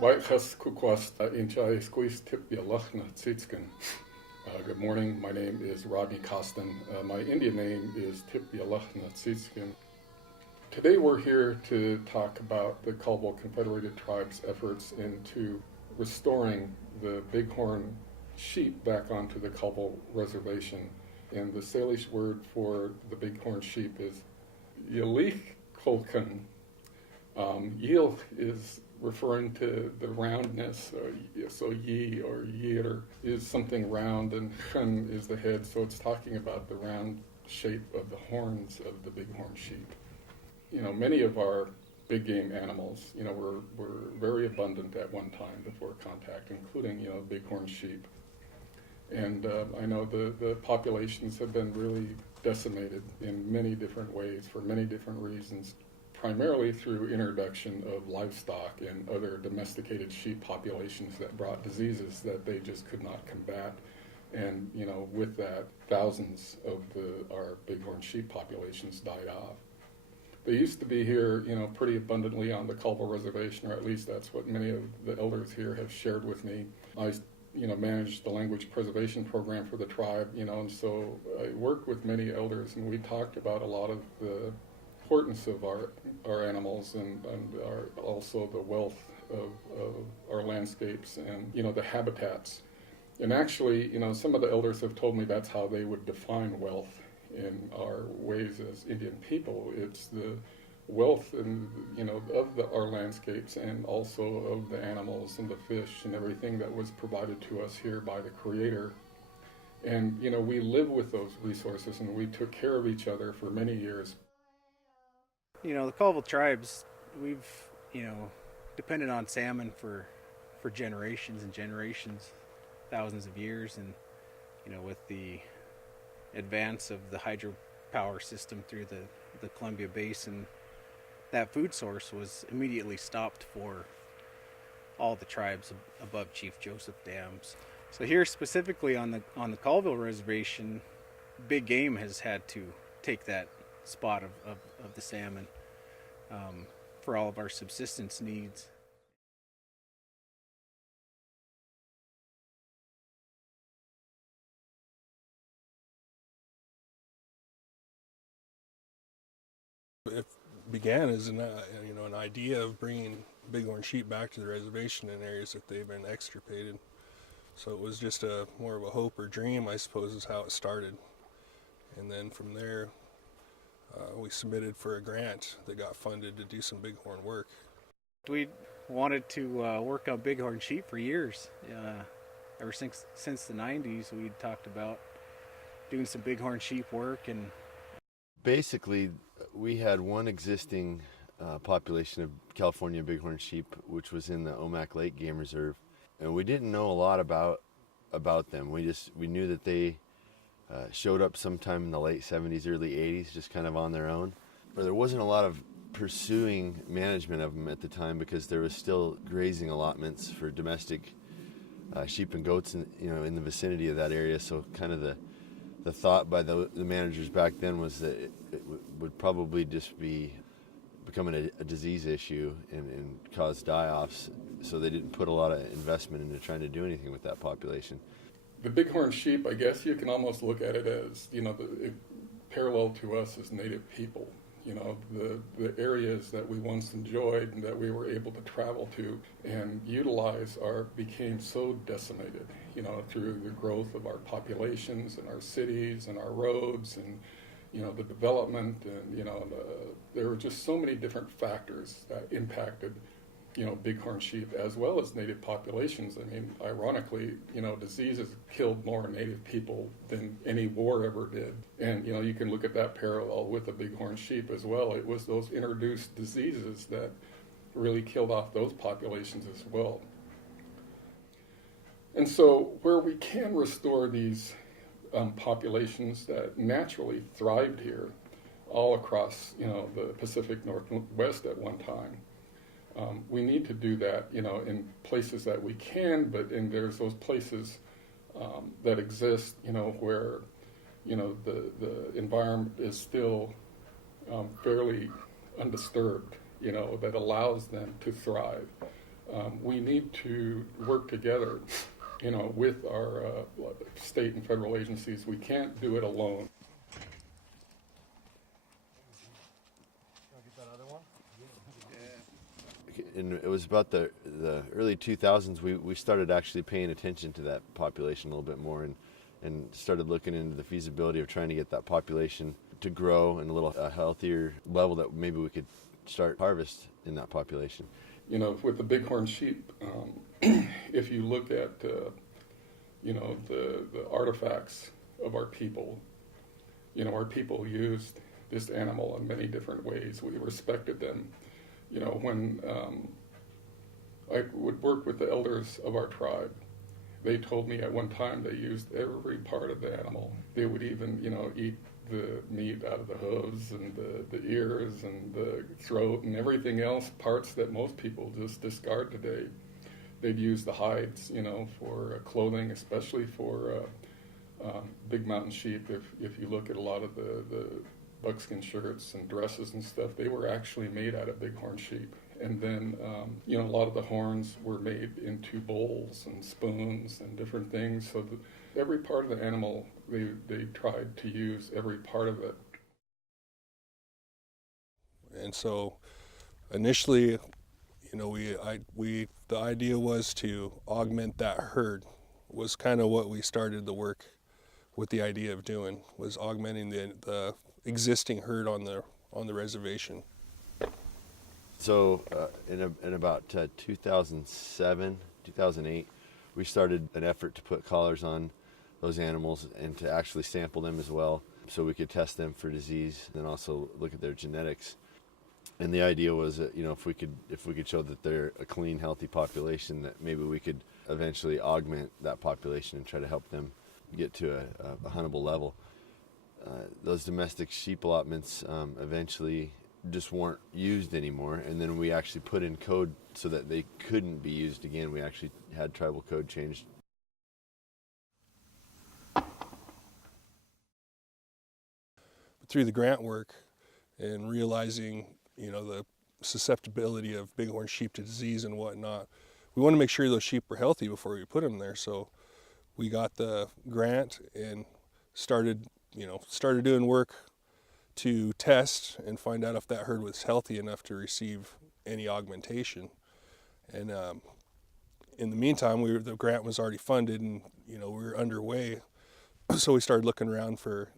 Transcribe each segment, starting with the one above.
Waichas kukwasta inchai squeeze tip yalachna tzitskin. Good morning, my name is Rodney Costin. My Indian name is Tip Yalachna Tzitskin. Today we're here to talk about the Caldwell Confederated Tribes' efforts into restoring the Bighorn sheep back onto the Caldwell Reservation. And the Salish word for the Bighorn sheep is Yelich Kolkan. Yil is referring to the roundness, so yi or yir is something round, and chen is the head, so it's talking about the round shape of the horns of the bighorn sheep. You know, many of our big game animals, were very abundant at one time before contact, including, bighorn sheep. And I know the populations have been really decimated in many different ways for many different reasons, primarily through introduction of livestock and other domesticated sheep populations that brought diseases that they just could not combat. And, with that, thousands of our bighorn sheep populations died off. They used to be here, pretty abundantly on the Caldwell Reservation, or at least that's what many of the elders here have shared with me. I managed the language preservation program for the tribe, and so I worked with many elders, and we talked about a lot of the importance of our animals and also the wealth of our landscapes and the habitats. And actually, some of the elders have told me that's how they would define wealth in our ways as Indian people. It's the wealth and of our landscapes and also of the animals and the fish and everything that was provided to us here by the Creator. And we live with those resources, and we took care of each other for many years. The Caldwell tribes, we've, depended on salmon for generations and generations, thousands of years. And, with the advance of the hydropower system through the Columbia Basin, that food source was immediately stopped for all the tribes above Chief Joseph dams. So here specifically on the Caldwell Reservation, big game has had to take that spot of the salmon for all of our subsistence needs. It began as an idea of bringing bighorn sheep back to the reservation in areas that they've been extirpated. So it was just more of a hope or dream, I suppose, is how it started. And then from there, we submitted for a grant that got funded to do some bighorn work. We wanted to work on bighorn sheep for years. Ever since the 90s, we talked about doing some bighorn sheep work. And basically, we had one existing population of California bighorn sheep, which was in the Omak Lake Game Reserve, and we didn't know a lot about them. We knew that they showed up sometime in the late 70s, early 80s, just kind of on their own. But there wasn't a lot of pursuing management of them at the time because there was still grazing allotments for domestic sheep and goats in the vicinity of that area. So kind of the thought by the managers back then was that it would probably just be becoming a disease issue and cause die-offs. So they didn't put a lot of investment into trying to do anything with that population. The bighorn sheep, I guess you can almost look at it as, parallel to us as Native people. The areas that we once enjoyed and that we were able to travel to and utilize became so decimated, through the growth of our populations and our cities and our roads and, the development and, there were just so many different factors that impacted bighorn sheep as well as native populations. I mean, ironically, diseases killed more native people than any war ever did. And, you can look at that parallel with the bighorn sheep as well. It was those introduced diseases that really killed off those populations as well. And so where we can restore these populations that naturally thrived here all across, the Pacific Northwest at one time, we need to do that, in places that we can, but there's those places that exist, where, the environment is still fairly undisturbed, that allows them to thrive. We need to work together, with our state and federal agencies. We can't do it alone. And it was about the early 2000s we started actually paying attention to that population a little bit more, and started looking into the feasibility of trying to get that population to grow in a healthier level that maybe we could start harvest in that population. With the bighorn sheep, if you look at the artifacts of our people, our people used this animal in many different ways. We respected them. When I would work with the elders of our tribe, they told me at one time they used every part of the animal. They would even, eat the meat out of the hooves and the ears and the throat and everything else, parts that most people just discard today. They'd use the hides, for clothing, especially for big mountain sheep. If you look at a lot of the buckskin shirts and dresses and stuff, they were actually made out of bighorn sheep. And then, a lot of the horns were made into bowls and spoons and different things. So every part of the animal, they tried to use every part of it. And so initially, the idea was to augment that herd, was kind of what we started the work with the idea of doing, was augmenting the existing herd on the reservation. So in about 2007, 2008, we started an effort to put collars on those animals and to actually sample them as well, so we could test them for disease and also look at their genetics. And the idea was that, if we could show that they're a clean, healthy population, that maybe we could eventually augment that population and try to help them get to a huntable level. Those domestic sheep allotments eventually just weren't used anymore, and then we actually put in code so that they couldn't be used again. We actually had tribal code changed. Through the grant work and realizing, the susceptibility of bighorn sheep to disease and whatnot, we want to make sure those sheep were healthy before we put them there. So we got the grant and started doing work to test and find out if that herd was healthy enough to receive any augmentation. And in the meantime, the grant was already funded, and we were underway. So we started looking around for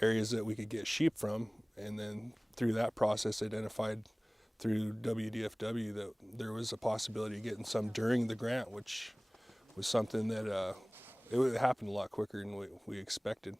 areas that we could get sheep from, and then through that process identified through WDFW that there was a possibility of getting some during the grant, which was something that it happened a lot quicker than we expected.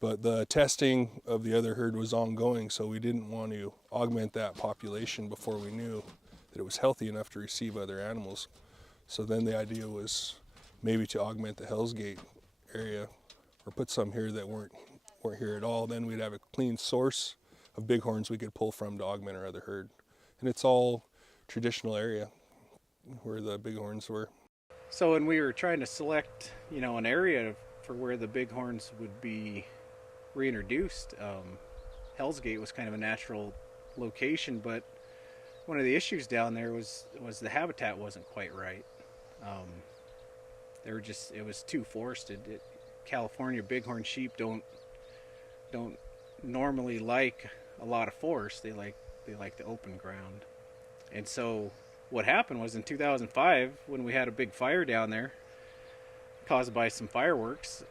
But the testing of the other herd was ongoing, so we didn't want to augment that population before we knew that it was healthy enough to receive other animals. So then the idea was maybe to augment the Hell's Gate area, or put some here that weren't here at all. Then we'd have a clean source of bighorns we could pull from to augment our other herd. And it's all traditional area where the bighorns were. So when we were trying to select, an area for where the bighorns would be reintroduced, Hell's Gate was kind of a natural location, but one of the issues down there was the habitat wasn't quite right. It was too forested. California bighorn sheep don't normally like a lot of forest. They like the open ground. And so what happened was in 2005, when we had a big fire down there caused by some fireworks,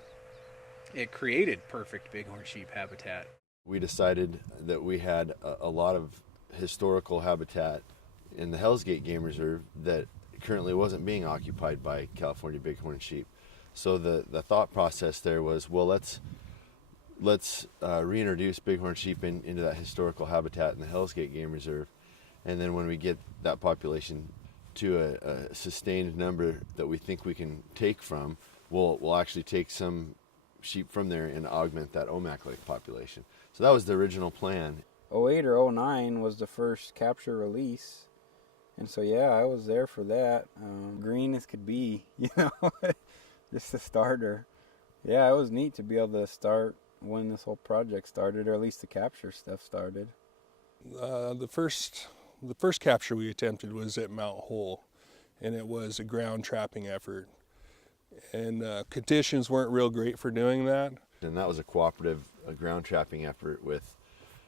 it created perfect bighorn sheep habitat. We decided that we had a lot of historical habitat in the Hell's Gate Game Reserve that currently wasn't being occupied by California bighorn sheep. So the thought process there was, well, let's reintroduce bighorn sheep into that historical habitat in the Hell's Gate Game Reserve, and then when we get that population to a sustained number that we think we can take from, we'll actually take some sheep from there and augment that Omak Lake population. So that was the original plan. 08 or 09 was the first capture release, and so yeah, I was there for that. Green as could be, just a starter. Yeah, it was neat to be able to start when this whole project started, or at least the capture stuff started. The first The first capture we attempted was at Mount Hole, and it was a ground trapping effort. And conditions weren't real great for doing that. And that was a cooperative ground trapping effort with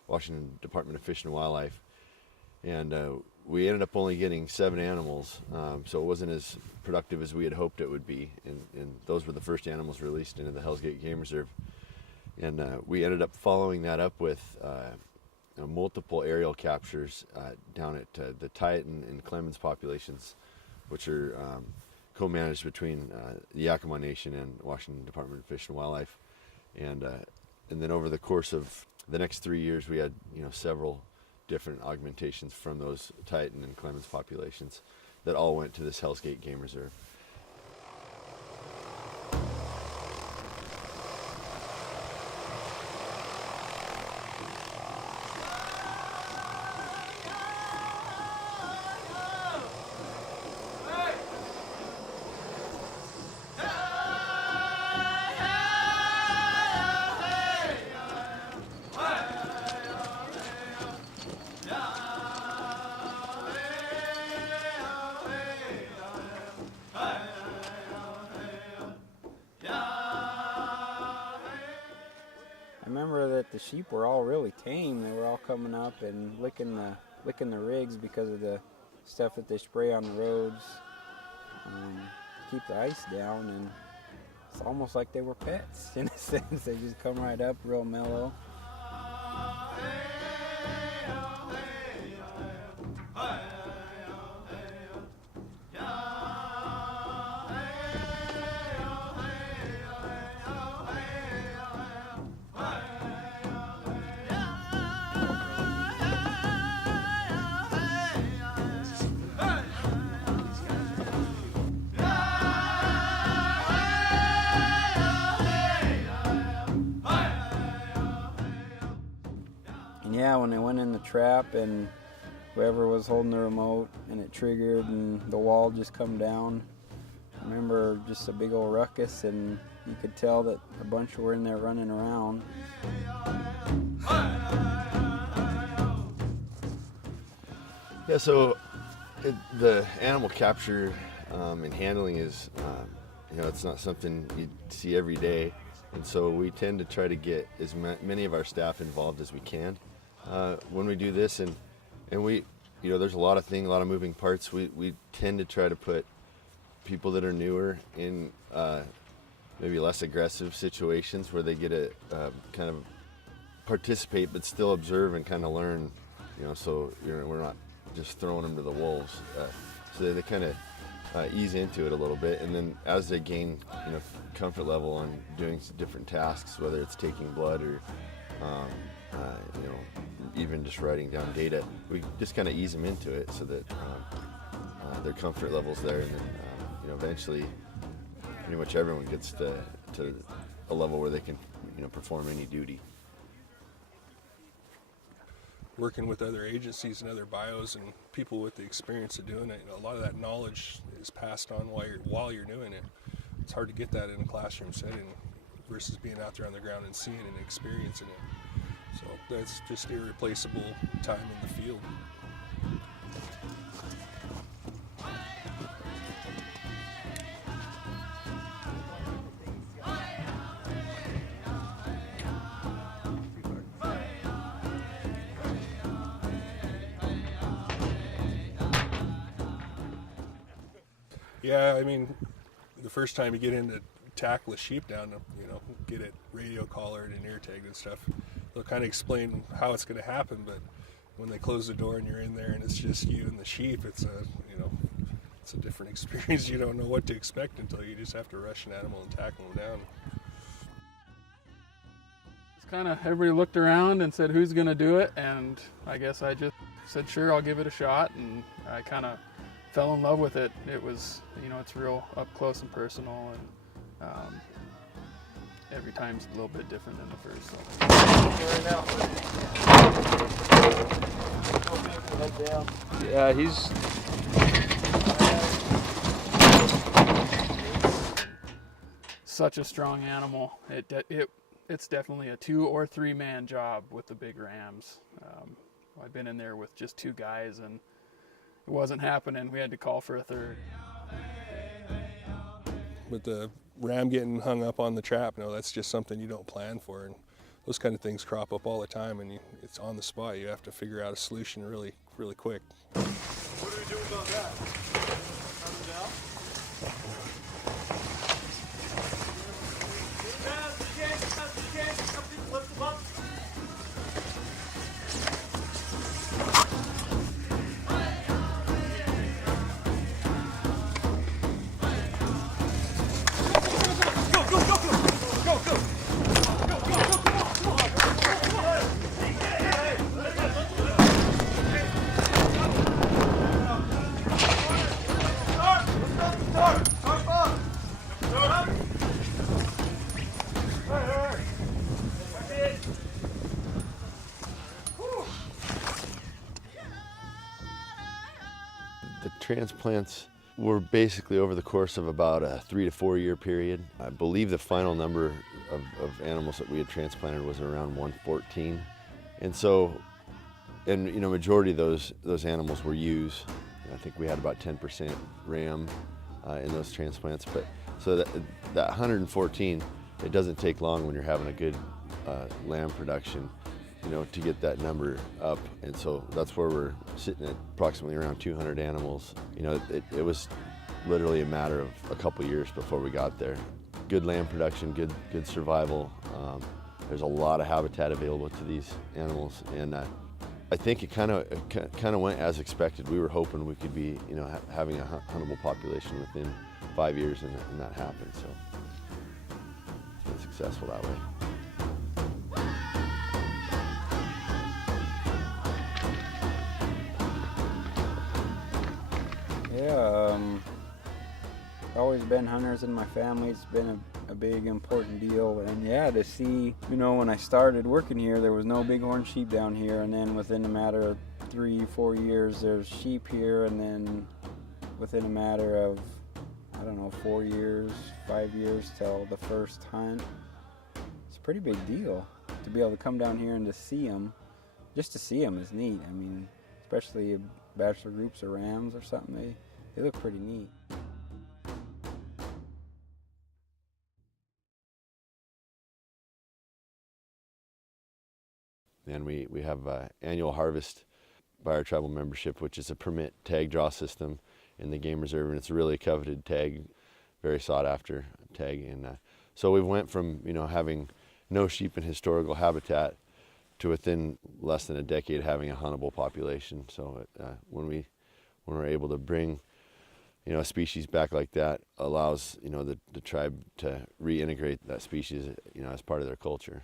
Washington Department of Fish and Wildlife. And we ended up only getting 7 animals, so it wasn't as productive as we had hoped it would be. And those were the first animals released into the Hell's Gate Game Reserve. And we ended up following that up with multiple aerial captures down at the Titan and Clemens populations, which are co-managed between the Yakima Nation and Washington Department of Fish and Wildlife. And then over the course of the next 3 years, we had several different augmentations from those Titan and Clemens populations that all went to this Hell's Gate Game Reserve. I remember that the sheep were all really tame. They were all coming up and licking the rigs because of the stuff that they spray on the roads, keep the ice down, and it's almost like they were pets in a sense. They just come right up real mellow. Yeah, when they went in the trap and whoever was holding the remote and it triggered and the wall just come down, I remember just a big old ruckus, and you could tell that a bunch were in there running around. Yeah, so the animal capture and handling is, it's not something you see every day. And so we tend to try to get as many of our staff involved as we can when we do this. And we, there's a lot of moving parts. We tend to try to put people that are newer in maybe less aggressive situations where they get to kind of participate but still observe and kind of learn, so we're not just throwing them to the wolves. So they kind of ease into it a little bit, and then as they gain comfort level on doing different tasks, whether it's taking blood or even just writing down data, we just kind of ease them into it so that their comfort level's there, and then eventually pretty much everyone gets to a level where they can perform any duty. Working with other agencies and other bios and people with the experience of doing it, a lot of that knowledge is passed on while you're doing it. It's hard to get that in a classroom setting versus being out there on the ground and seeing and experiencing it. So that's just irreplaceable time in the field. Yeah, I mean, the first time you get in to tackle a sheep down, get it radio collared and ear tagged and stuff, they'll kind of explain how it's going to happen. But when they close the door and you're in there and it's just you and the sheep, it's a different experience. You don't know what to expect until you just have to rush an animal and tackle them down. It's kind of, everybody looked around and said, who's going to do it? And I guess I just said, sure, I'll give it a shot. And I kind of fell in love with it. It was, it's real up close and personal, and every time's a little bit different than the first. So. Yeah, he's such a strong animal. It's definitely a 2 or 3 man job with the big rams. I've been in there with just 2 guys, and it wasn't happening. We had to call for a third. But the ram getting hung up on the trap, no, that's just something you don't plan for, and those kind of things crop up all the time, and it's on the spot. You have to figure out a solution really, really quick. What do we do about that? Turn them down? As you can, something lift them up. The transplants were basically over the course of about a 3 to 4 year period. I believe the final number of animals that we had transplanted was around 114. And so, majority of those animals were ewes. I think we had about 10% ram in those transplants. But so that 114, it doesn't take long when you're having a good lamb production, to get that number up. And so that's where we're sitting at approximately around 200 animals. It was literally a matter of a couple years before we got there. Good lamb production, good survival. There's a lot of habitat available to these animals, and I think it kind of went as expected. We were hoping we could be, having a huntable population within 5 years, and that happened. So it's been successful that way. Yeah, always been hunters in my family. It's been a big important deal, and yeah, to see, when I started working here, there was no bighorn sheep down here, and then within a matter of 3-4 years there's sheep here, and then within a matter of 4 years, 5 years till the first hunt. It's a pretty big deal to be able to come down here and to see them. Just to see them is neat. I mean, especially bachelor groups of rams or something, they look pretty neat. And we have annual harvest by our tribal membership, which is a permit tag draw system in the game reserve, and it's a really coveted tag, very sought after tag. And so we went from having no sheep in historical habitat to within less than a decade having a huntable population. So when we're able to bring a species back like that, allows the tribe to reintegrate that species as part of their culture.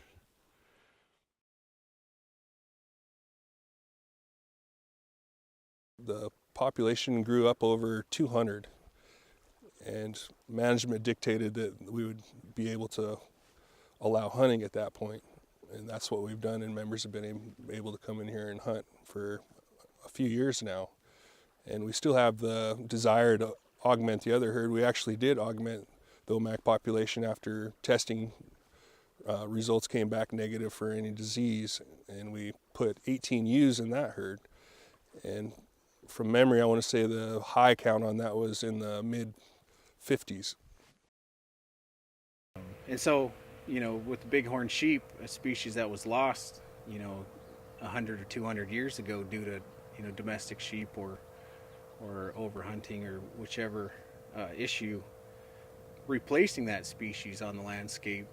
The population grew up over 200, and management dictated that we would be able to allow hunting at that point, and that's what we've done, and members have been able to come in here and hunt for a few years now. And we still have the desire to augment the other herd. We actually did augment the OMAC population after testing results came back negative for any disease, and we put 18 ewes in that herd. And from memory, I want to say the high count on that was in the mid-50s. And so, with the bighorn sheep, a species that was lost, 100 or 200 years ago due to, domestic sheep or overhunting or whichever issue, replacing that species on the landscape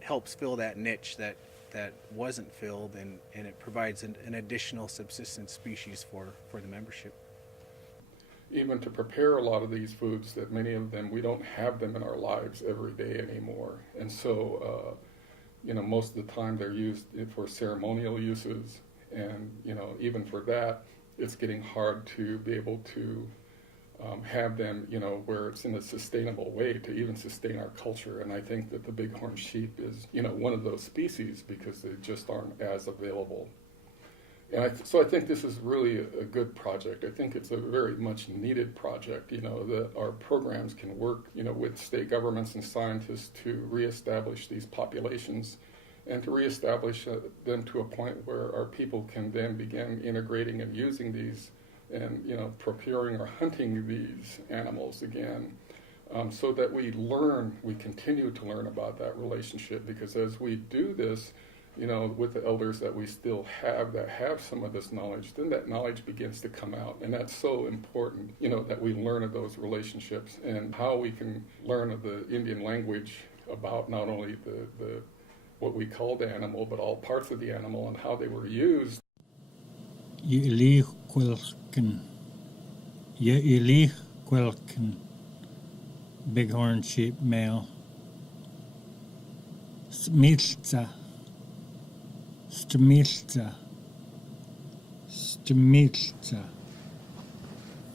helps fill that niche that wasn't filled, and it provides an additional subsistence species for the membership. Even to prepare a lot of these foods, that many of them, we don't have them in our lives every day anymore. And so, most of the time they're used for ceremonial uses. And, even for that, it's getting hard to be able to have them, where it's in a sustainable way to even sustain our culture. And I think that the bighorn sheep is, one of those species, because they just aren't as available. And so I think this is really a good project. I think it's a very much needed project, that our programs can work, with state governments and scientists to reestablish these populations and to reestablish them to a point where our people can then begin integrating and using these and, procuring or hunting these animals again. So that we continue to learn about that relationship, because as we do this, with the elders that we still have that have some of this knowledge, then that knowledge begins to come out. And that's so important, that we learn of those relationships and how we can learn of the Indian language about not only the what we call the animal, but all parts of the animal and how they were used. Bighorn sheep male. Stemilza.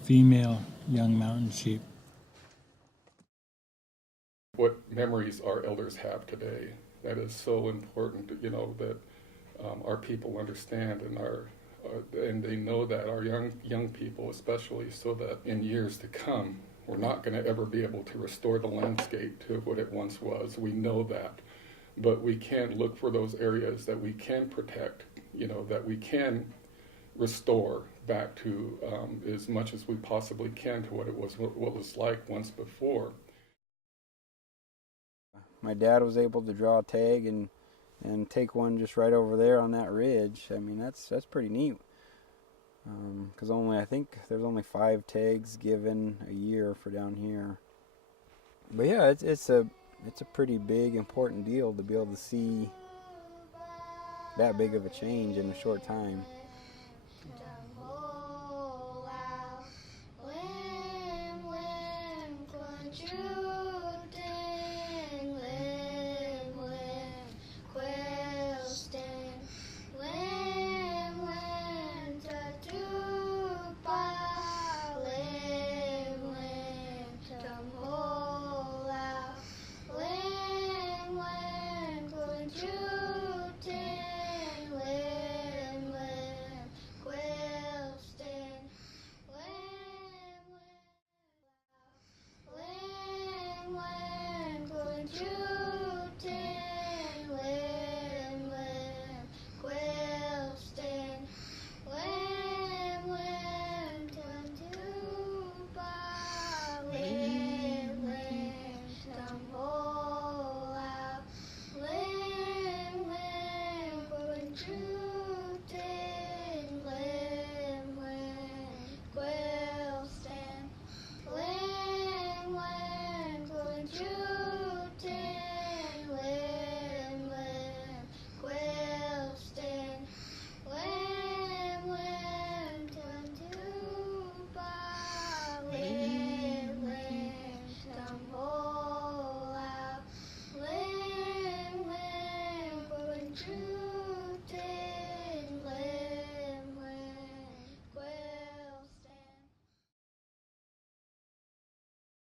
Female young mountain sheep. What memories our elders have today. That is so important, that our people understand and they know that our young people especially, so that in years to come, we're not going to ever be able to restore the landscape to what it once was. We know that. But we can look for those areas that we can protect, that we can restore back to as much as we possibly can to what it was like once before. My dad was able to draw a tag and take one just right over there on that ridge. I mean, that's pretty neat. Because I think there's only 5 tags given a year for down here. But yeah, it's a pretty big, important deal to be able to see that big of a change in a short time.